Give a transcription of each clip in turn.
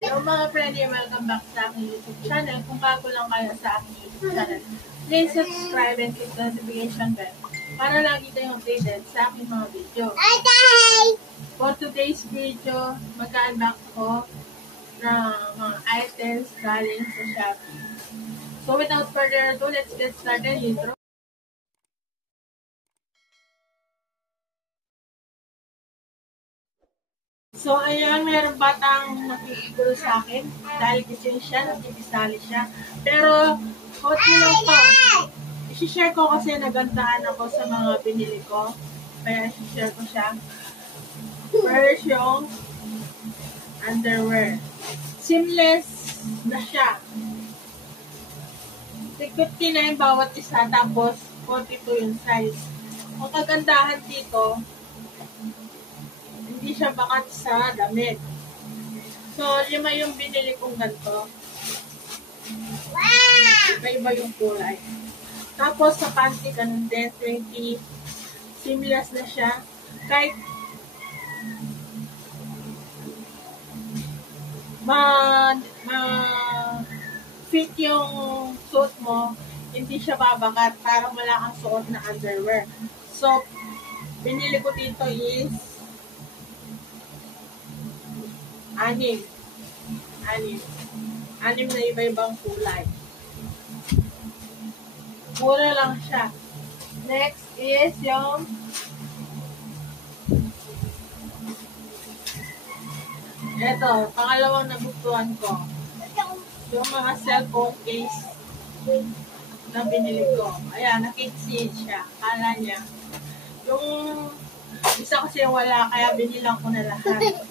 Hello mga friend, welcome back sa aking YouTube channel. Kung bago lang kayo sa aking YouTube channel, please subscribe and click the notification bell para lagi tayong updated sa aking mga video. For today's video, mag-unbox ko ng mga items galing sa Shopee. So without further ado, let's get started. Intro. So, ayan, mayroong batang nakikigulo sa akin dahil gising siya, nakikisali siya. Pero, konti lang to. I-share ko kasi nagandahan ako sa mga binili ko. Kaya i-share ko siya. First, yung underwear. Seamless na siya. 59 bawat isa, tapos 42 yung size. Ang kagandahan dito, hindi siya bakat sa damit. So, 5 yung binili kong ganito. Iba-iba yung kulay. Tapos, sa panty, ganun din, 20. Seamless na siya. Kahit fit yung suit mo, hindi siya babakat para wala kang suot na underwear. So, binili ko dito is 6 na iba-ibang kulay. Mura lang siya. Next is yung eto, pangalawang nagustuhan ko. Yung mga cellphone case na binili ko. Ayan, nakikisihin siya. Kala niya. Yung isa kasi wala, kaya binilang ko na lahat.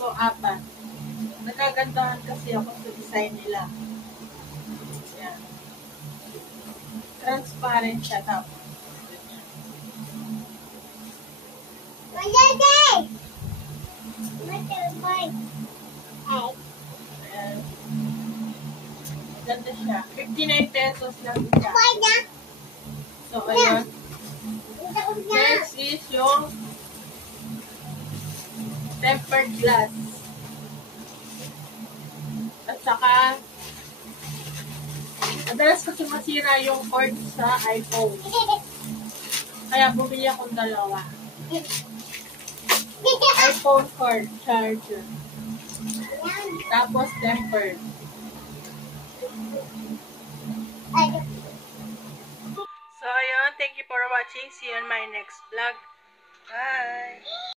So, 4. Nagagandahan kasi ako sa design nila. Ayan. Transparent siya tapos. Ayan. Ganda siya. 59 pesos lang siya. So, ayun. Next is yung tempered glass. At saka, madalas kasi masira yung cord sa iPhone. Kaya bumili akong dalawa. iPhone cord charger. Tapos tempered. So, ayun. Thank you for watching. See you on my next vlog. Bye!